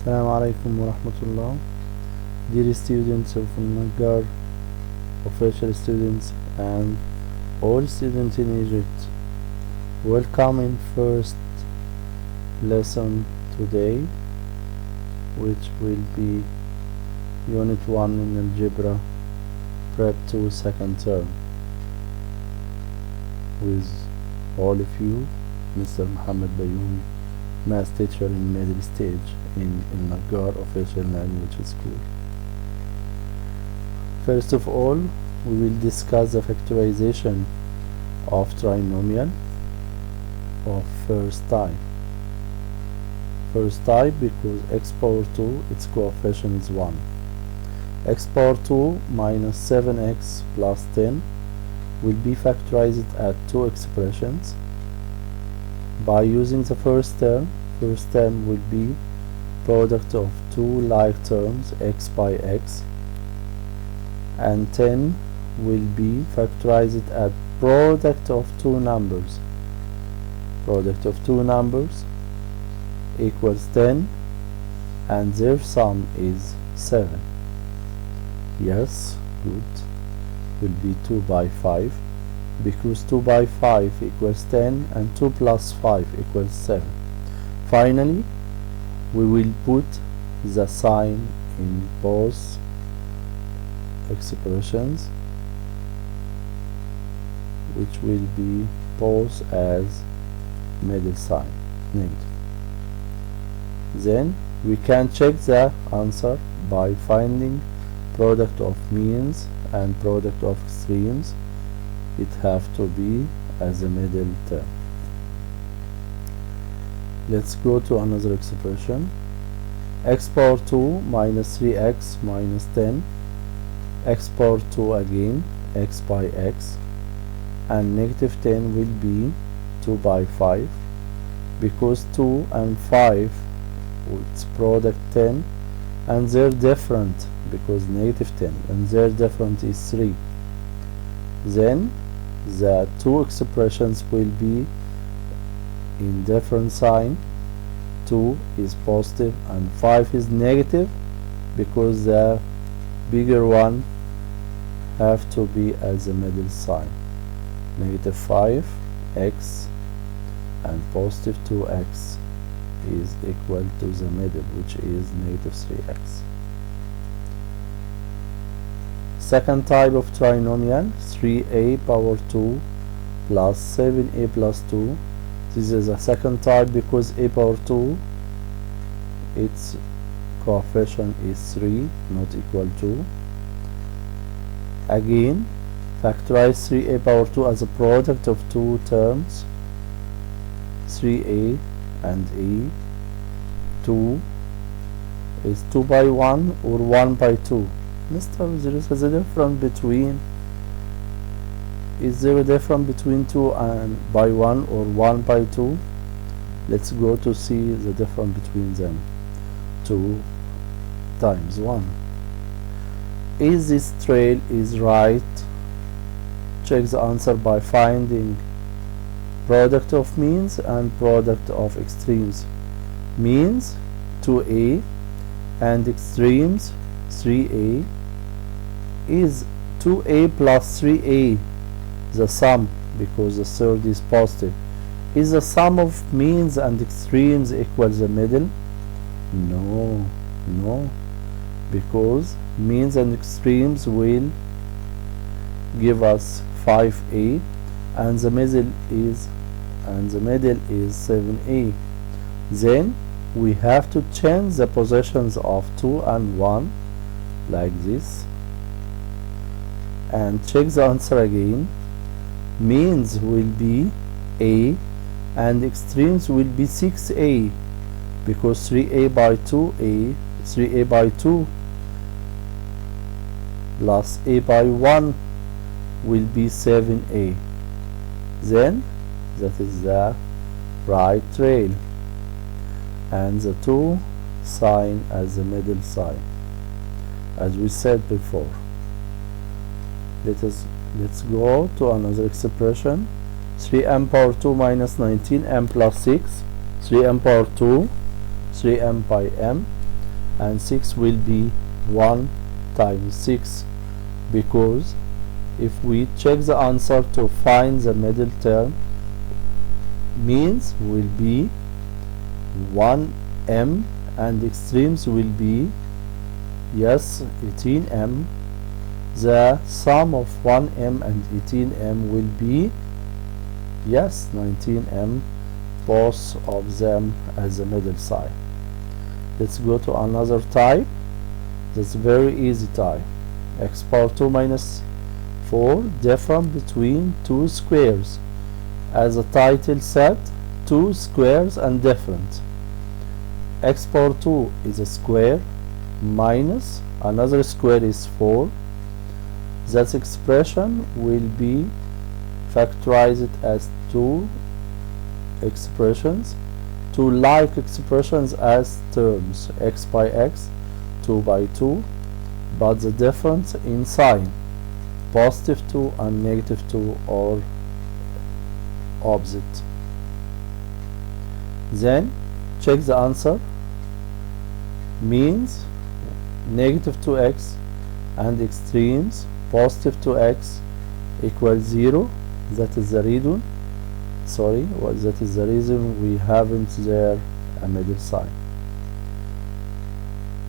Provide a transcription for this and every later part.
Assalamu alaikum wa rahmatullah. Dear students of Nagar, official students and all students in Egypt, welcome in first lesson today, which will be Unit 1 in Algebra, Prep 2 second term. With all of you, Mr. Mohamed Bayuomi, math teacher in middle stage in Nagar Official Language School. First of all, we will discuss the factorization of trinomial of first type. First type because x power 2, its coefficient is 1. X power 2 minus 7x plus 10 will be factorized at two expressions. By using the first term will be product of two like terms, x by x, and 10 will be factorized at product of two numbers. Product of two numbers equals 10 and their sum is 7. Yes, good. Will be 2 by 5 because 2 by 5 equals 10 and 2 plus 5 equals 7. Finally, we will put the sign in both expressions, which will be both as middle sign, negative. Then we can check the answer by finding product of means and product of extremes. It have to be as a middle term. Let's go to another expression. X power 2 minus 3x minus 10, x power 2 again, x by x, and negative 10 will be 2 by 5 because 2 and 5 its product 10 and they're different because negative 10 and their difference is 3. Then the two expressions will be in different sign. 2 is positive and 5 is negative because the bigger one have to be as a middle sign. Negative 5x and positive 2x is equal to the middle, which is negative 3x. Second type of trinomial, 3a power 2 plus 7a plus 2. This is a second type because a power 2, its coefficient is 3, not equal to. Again, factorize 3a power 2 as a product of two terms, 3a and a. 2 is 2 by 1 or 1 by 2. Mister, there is a difference between. Is there a difference between 2 and by 1 or 1 by 2? Let's go to see the difference between them. 2 times 1. Is this trail is right? Check the answer by finding product of means and product of extremes. Means 2a and extremes 3a is 2a plus 3a. The sum, because the third is positive. Is the sum of means and extremes equal the middle? No, because means and extremes will give us 5a and the middle is 7a. Then we have to change the positions of 2 and 1 like this and check the answer again. Means will be a and extremes will be 6a because 3a by 2a, 3a by 2 plus a by 1 will be 7a. Then that is the right trail and the 2 sign as the middle sign, as we said before. Let's go to another expression. 3m power 2 minus 19m plus 6. 3m power 2, 3m by m and 6 will be 1 times 6, because if we check the answer to find the middle term, means will be 1m and extremes will be, yes, 18m. The sum of 1m and 18m will be, yes, 19m, both of them as the middle side. Let's go to another type. That's very easy type. X power 2 minus 4, difference between two squares. As the title said, two squares and different. X power 2 is a square minus another square is 4. That expression will be factorized as two expressions, two like expressions as terms, x by x, 2 by 2, but the difference in sign, positive 2 and negative 2 are opposite. Then check the answer, means negative 2x and extremes positive 2x equals 0. That is the reason, that is the reason we haven't there a middle sign.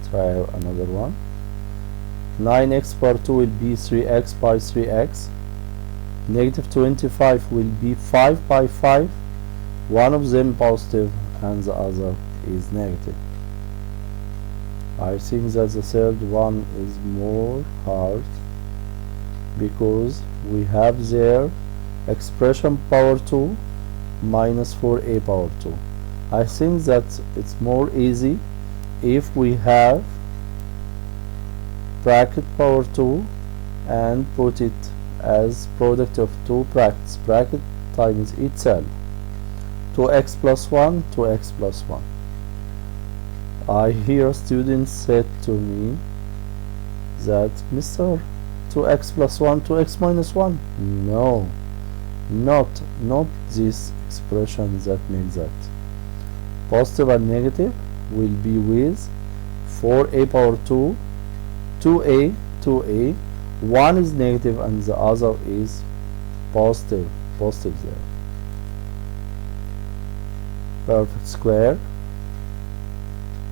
Try another one. 9x power 2 will be 3x by 3x. Negative 25 will be 5 by 5. One of them positive and the other is negative. I think that the third one is more hard, because we have there expression power 2 minus 4a power 2. I think that it's more easy if we have bracket power 2 and put it as product of two brackets, bracket times itself, 2x plus 1, 2x plus 1. I hear students said to me that, Mr. 2x plus 1, 2x minus 1. No, not this expression that makes that. Positive and negative will be with 4a power 2, 2a, 2a. One is negative and the other is positive there. Perfect square.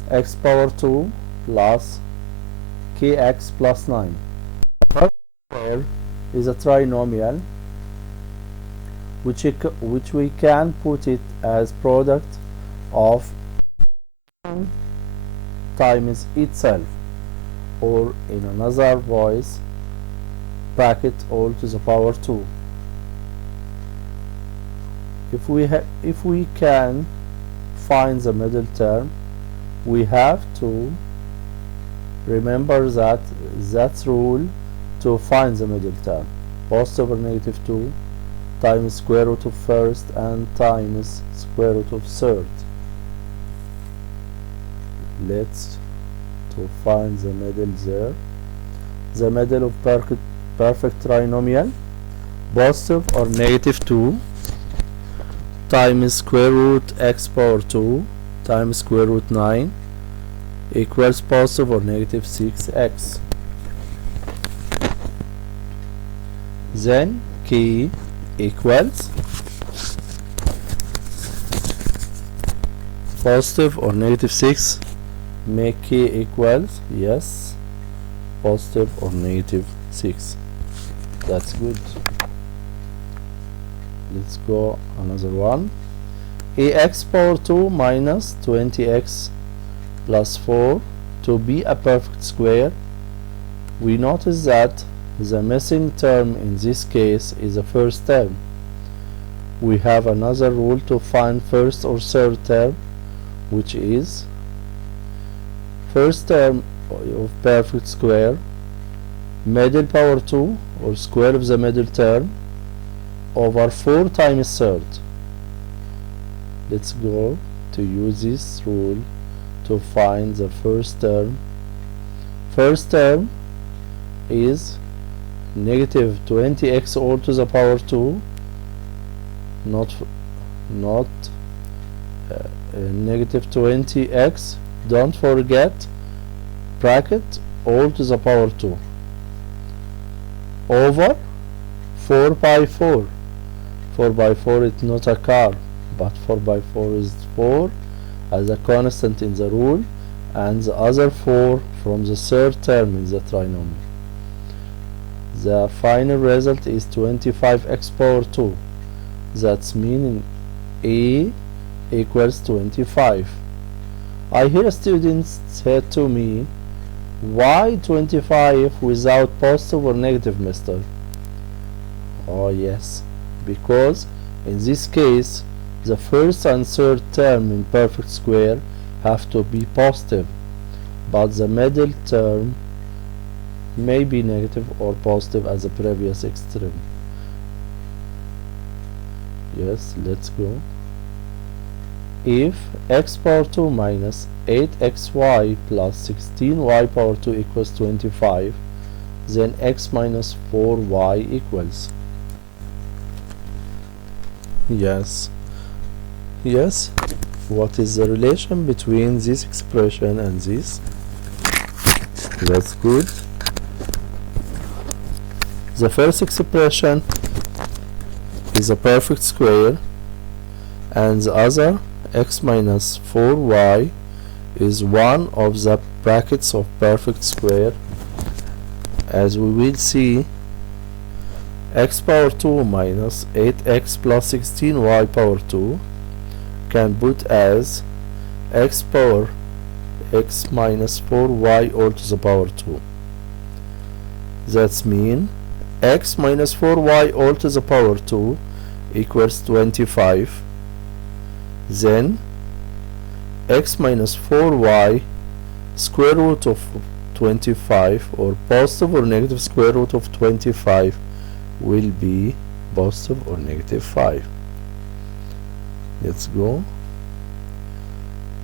X power 2 plus kx plus 9. Perfect square is a trinomial which we can put it as product of times itself, or in another voice, bracket all to the power 2. If we can find the middle term, we have to remember that rule to find the middle term. Positive or negative 2 times square root of first and times square root of third. Let's to find the middle there. The middle of perfect trinomial, positive or negative 2 times square root x power 2 times square root 9 equals positive or negative 6x. Then k equals positive or negative 6. Make k equals, yes, positive or negative 6. That's good. Let's go another one. Ax power 2 minus 20x plus 4 to be a perfect square. We notice that the missing term in this case is the first term. We have another rule to find first or third term, which is first term of perfect square, middle power 2 or square of the middle term over 4 times third. Let's go to use this rule to find the first term. First term is negative 20x all to the power 2, not negative 20x. Don't forget bracket all to the power 2 over 4 by 4. 4 by 4 is not a car, but 4 by 4 is 4 as a constant in the rule, and the other 4 from the third term in the trinomial. The final result is 25x power 2. That's meaning A equals 25. I hear students say to me, why 25 without positive or negative, mister? Oh yes, because in this case the first and third term in perfect square have to be positive, but the middle term may be negative or positive as the previous extreme. Yes, let's go. If x power 2 minus 8xy plus 16y power 2 equals 25, then x minus 4y equals. Yes. What is the relation between this expression and this? That's good. The first expression is a perfect square, and the other, x minus 4y, is one of the brackets of perfect square. As we will see, x power 2 minus 8x plus 16y power 2 can put as x power x minus 4y all to the power 2. That's mean x minus 4y all to the power 2 equals 25. Then x minus 4y square root of 25, or positive or negative square root of 25, will be positive or negative 5. Let's go.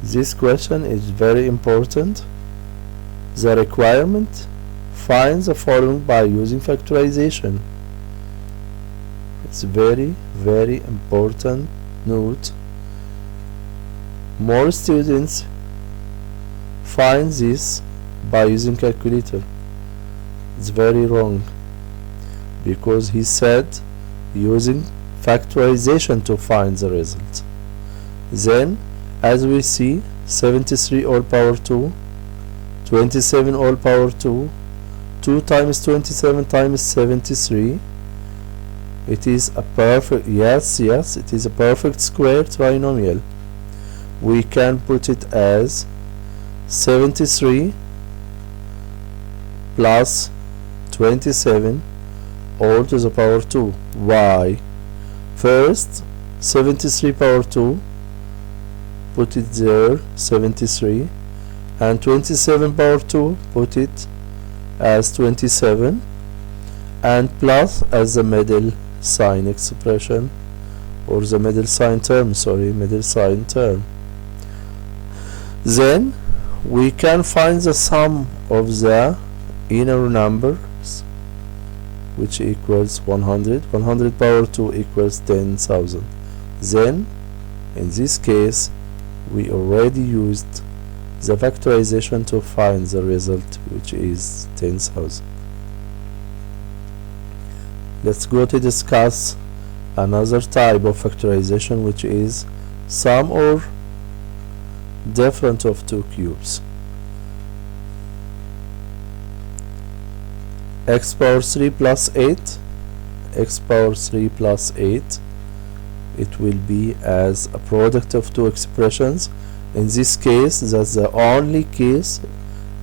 This question is very important. The requirement: find the following by using factorization. It's very important note. More students find this by using calculator. It's very wrong, because he said using factorization to find the result. Then, as we see, 73 all power 2, 27 all power 2, 2 times 27 times 73. It is a perfect, yes, it is a perfect square trinomial. We can put it as 73 plus 27 all to the power 2. Why? First, 73 power 2, put it there, 73, and 27 power 2, put it as 27, and plus as the middle sign expression, or the middle sign term, Then we can find the sum of the inner numbers, which equals 100. 100 power 2 equals 10,000. Then, in this case, we already used the factorization to find the result, which is 10,000. Let's go to discuss another type of factorization, which is sum or difference of two cubes. X power 3 plus 8, x power 3 plus 8, it will be as a product of two expressions. In this case, that's the only case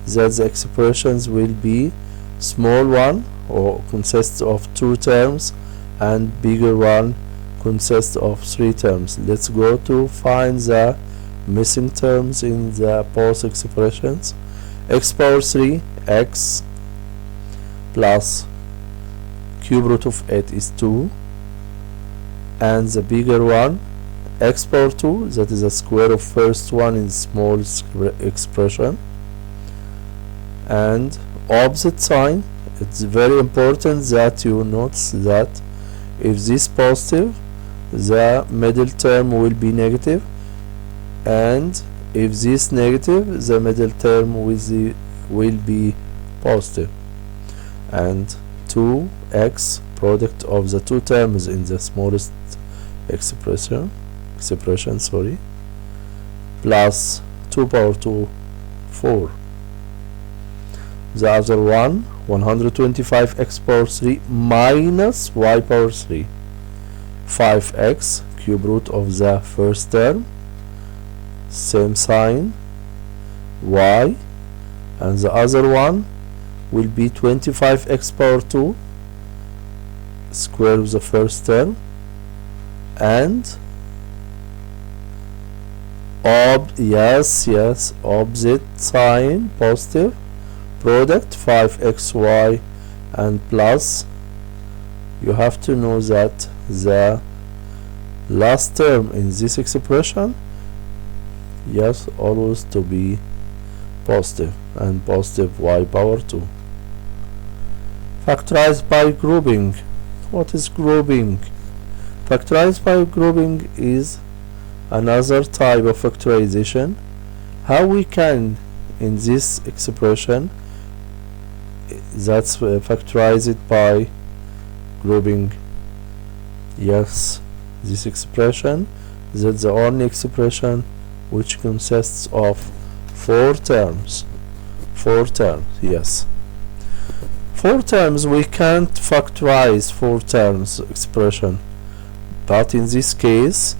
that the expressions will be small one, or consists of two terms, and bigger one consists of three terms. Let's go to find the missing terms in the both expressions. X power 3, x plus cube root of 8 is 2, and the bigger one, x power 2, that is the square of first one in small expression, and opposite sign. It's very important that you notice that if this positive, the middle term will be negative, and if this negative, the middle term will will be positive, and 2x product of the two terms in the smallest expression sorry, plus 2 power 2 4. The other one 125x power 3 minus y power 3, 5x cube root of the first term, same sign, y, and the other one will be 25x power 2 square of the first term, and opposite sign, positive product 5xy, and plus, you have to know that the last term in this expression, yes, always to be positive, and positive y power 2. Factorize by grouping. What is grouping? Factorize by grouping is another type of factorization. How we can, in this expression, that's factorize it by grouping. Yes, this expression, that's the only expression which consists of 4 terms. 4 terms, yes. 4 terms, we can't factorize 4 terms expression, but in this case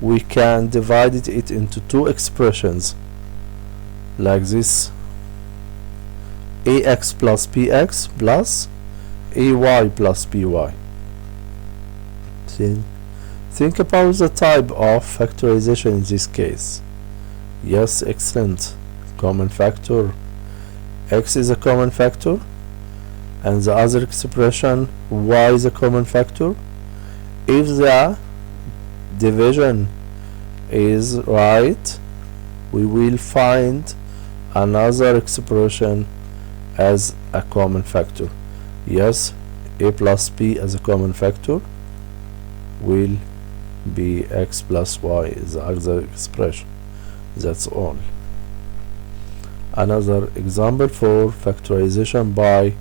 we can divide it into 2 expressions like this: ax plus bx plus ay plus by. Think about the type of factorization in this case. Yes, excellent. Common factor. X is a common factor, and the other expression y is a common factor. If the division is right, we will find another expression as a common factor. Yes, a plus b as a common factor will be x plus y is the other expression. That's all. Another example for factorization by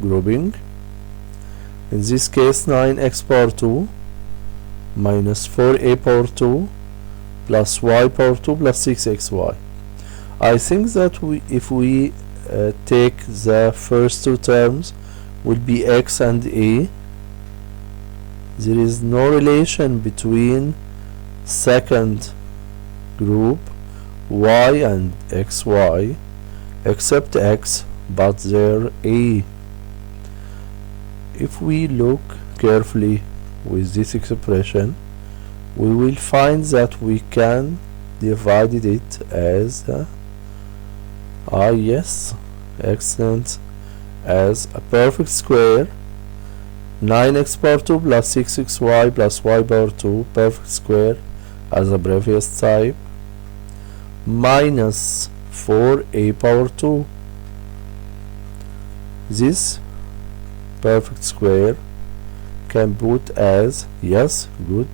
grouping. In this case, 9x power 2 minus 4a power 2 plus y power 2 plus 6xy. I think that if we take the first 2 terms, will be x and a. There is no relation between second group y and xy except x, but there a. If we look carefully with this expression, we will find that we can divide it as yes, excellent, as a perfect square. 9x power 2 plus 6xy plus y power 2 perfect square as the previous type, minus 4a power 2. This perfect square can put as, yes, good,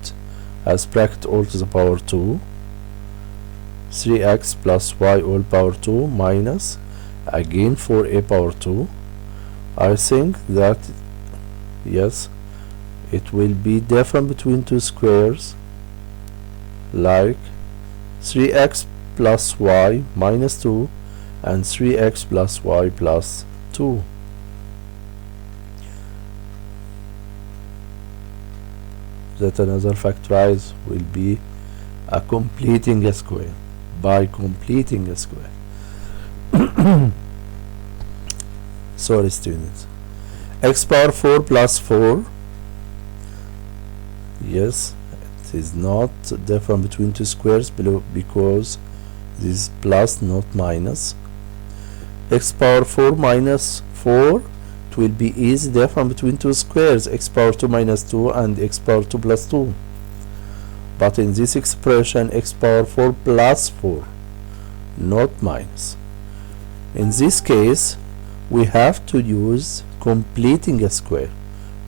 as bracket all to the power 2, 3x plus y all power 2 minus again 4a power 2. I think that, yes, it will be different between 2 squares, like 3x plus y minus 2 and 3x plus y plus 2. That another factorize will be a completing a square by completing a square. Sorry, students. X power 4 plus 4. Yes, it is not different between 2 squares below because this is plus, not minus. X power 4 minus 4, it will be easy different between 2 squares, x power 2 minus 2 and x power 2 plus 2. But in this expression, x power 4 plus 4, not minus. In this case, we have to use completing a square.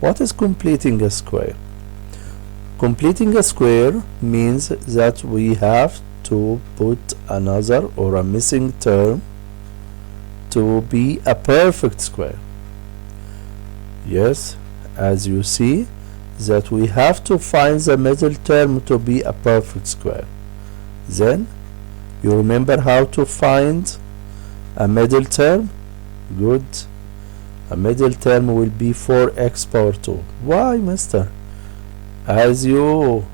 What is completing a square? Completing a square means that we have to put another or a missing term to be a perfect square. Yes, as you see that we have to find the middle term to be a perfect square. Then you remember how to find a middle term? Good. A middle term will be 4x power 2. Why, mister? As you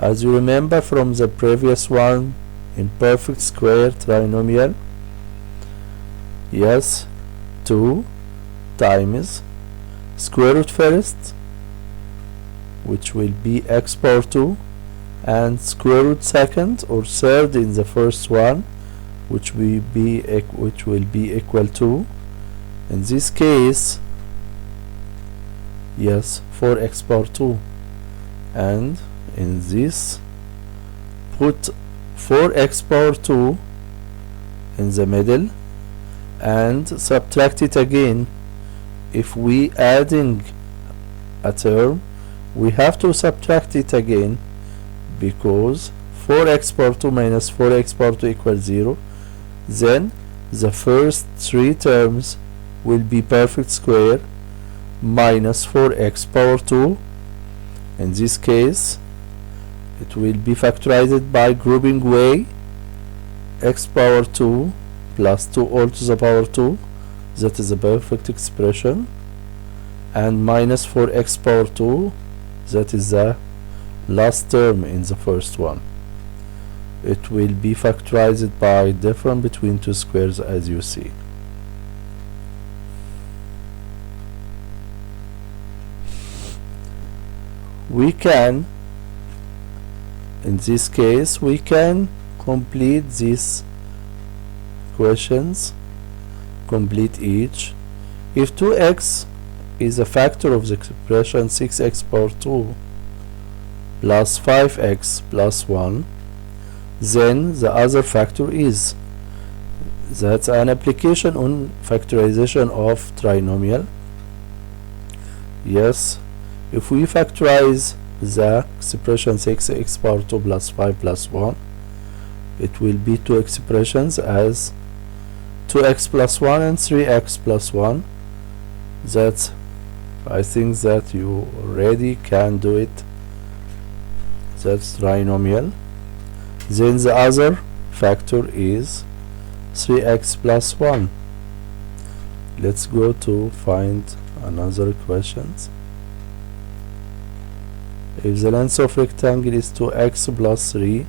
remember from the previous one in perfect square trinomial, yes, 2 times square root first, which will be x power 2, and square root second or third in the first one, which will be equal to, in this case, yes, 4x power 2, and in this put 4x power 2 in the middle and subtract it again. If we adding a term, we have to subtract it again, because 4x power 2 minus 4x power 2 equals 0. Then the first three terms will be perfect square minus 4x power 2. In this case, it will be factorized by grouping way, x power 2 plus 2 all to the power 2, that is a perfect expression, and minus 4x power 2, that is the last term in the first one. It will be factorized by difference between two squares, as you see. We can, in this case, we can complete these questions, complete each. If 2x is a factor of the expression 6x power 2 plus 5x plus 1, then the other factor is. That's an application on factorization of trinomial. Yes, if we factorize the expression 6x power 2 plus 5 plus 1, it will be two expressions as 2x plus 1 and 3x plus 1. That's, I think that you already can do it. That's trinomial. Then the other factor is 3x plus 1. Let's go to find another questions. If the length of rectangle is 2x plus 3,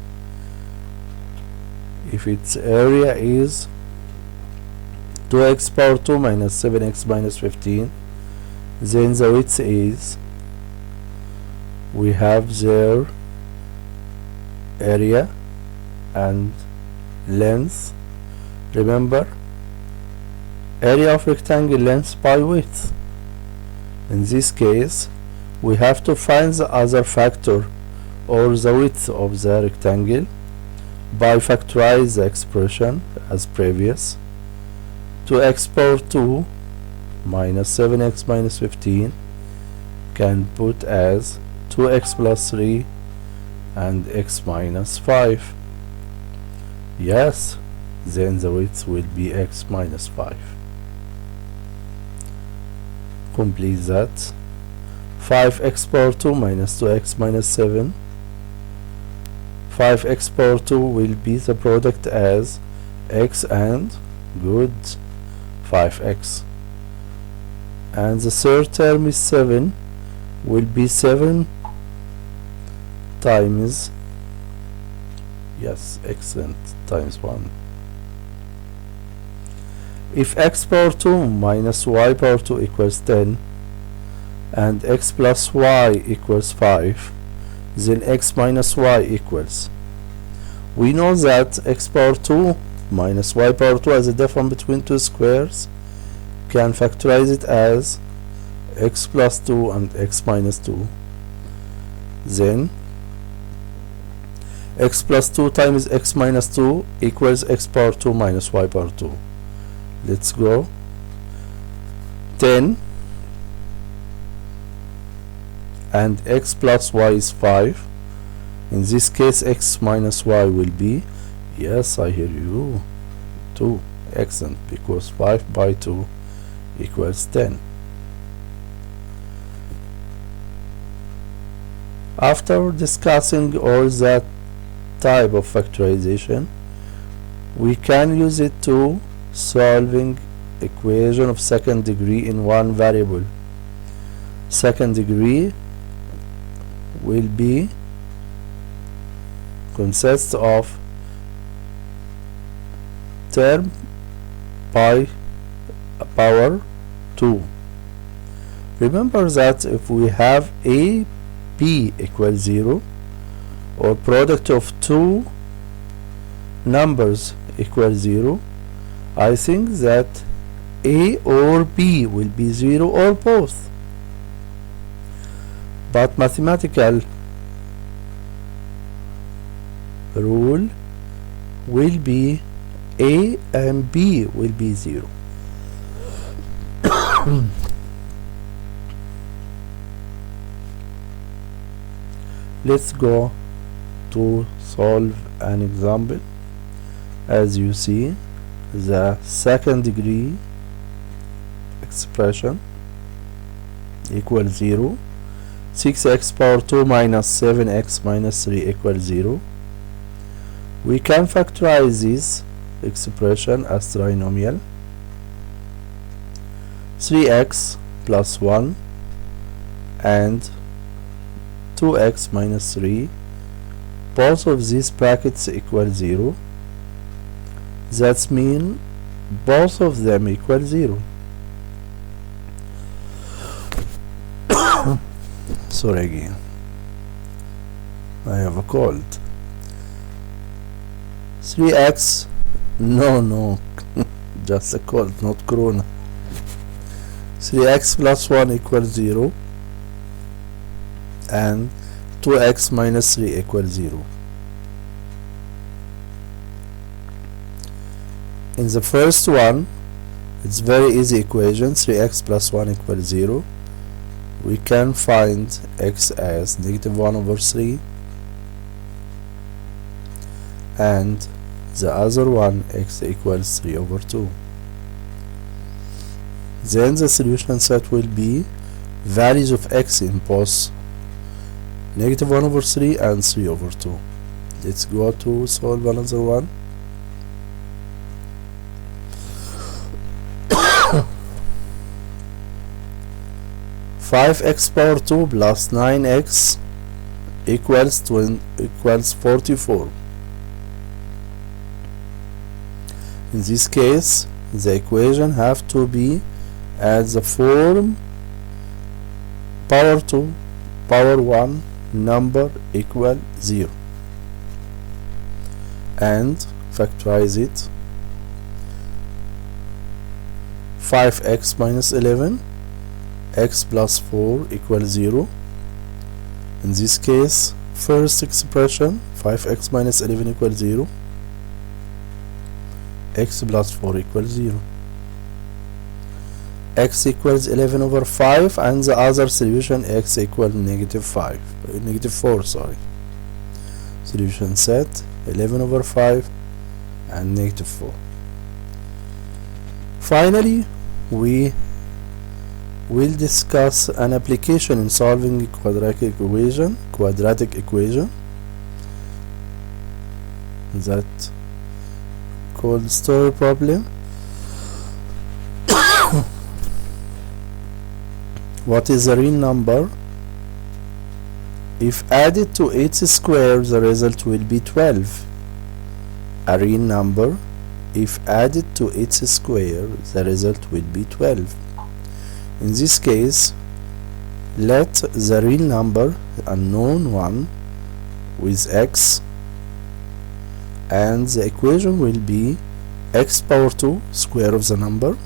if its area is 2x power 2 minus 7x minus 15, then the width is, we have their area and length. Remember, area of rectangle length by width. In this case, we have to find the other factor or the width of the rectangle by factorize the expression as previous. 2x power 2 minus 7x minus 15 can put as 2x plus 3 and x minus 5. Yes, then the width will be x minus 5. Complete that. 5x power 2 minus 2x minus 7. 5x power 2 will be the product as x and good 5x. And the third term is 7, will be 7 times, yes, excellent, times 1. If x power 2 minus y power 2 equals 10 and x plus y equals 5, then x minus y equals, we know that x power 2 minus y power 2 as a difference between two squares, can factorize it as x plus 2 and x minus 2. Then x plus 2 times x minus 2 equals x power 2 minus y power 2. Let's go. 10 and x plus y is 5. In this case, x minus y will be, yes, I hear you, 2. Excellent, because 5 by 2 equals 10. After discussing all that type of factorization, we can use it to solving equation of second degree in one variable. Second degree will be consists of term by power 2. Remember that if we have a b equals 0, or product of two numbers equals 0, I think that a or b will be 0 or both. But mathematical rule will be a and b will be 0. Let's go to solve an example. As you see, the second degree expression equals 0. 6x power 2 minus 7x minus 3 equals 0. We can factorize this expression as trinomial. 3x plus 1 and 2x minus 3, both of these brackets equal 0. That means both of them equal 0. Sorry again, I have a cold. 3x, no, just a cold, not corona. 3x plus 1 equals 0 and 2x minus 3 equals 0. In the first one, it's very easy equation. 3x plus 1 equals 0. We can find x as negative 1 over 3, and the other one, x equals 3 over 2. Then the solution set will be values of x in both negative 1 over 3 and 3 over 2. Let's go to solve another one. Five x power 2 plus 9x equals 44. In this case, the equation have to be at the form power 2 power 1 number equal 0, and factorize it. 5x minus 11 x plus 4 equals 0. In this case, first expression, 5x minus 11 equals 0, x plus 4 equals 0. X equals 11 over 5, and the other solution x equals negative 4, sorry. Solution set 11 over 5 and negative 4. Finally, we will discuss an application in solving quadratic equation that called story problem. What is a real number? If added to its square, the result will be 12. A real number, if added to its square, the result will be 12. In this case, let the real number, unknown one, with x, and the equation will be x power 2 square of the number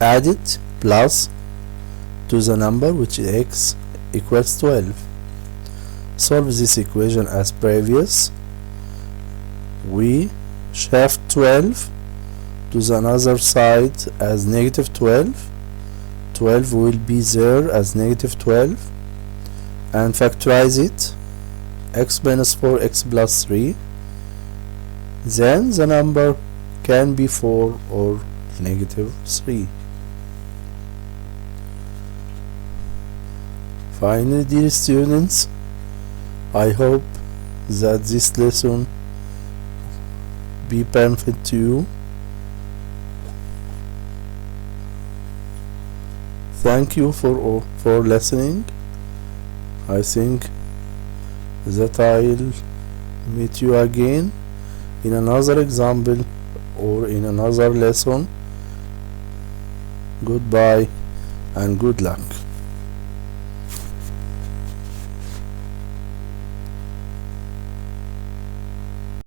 added plus to the number, which is x, equals 12. Solve this equation as previous. We shift 12 to the other side as negative 12. 12 will be there as negative 12, and factorize it. x minus 4 x plus 3, then the number can be 4 or negative 3. Finally, dear students, I hope that this lesson be benefit to you. Thank you for listening. I think that I'll meet you again in another example or in another lesson. Goodbye and good luck.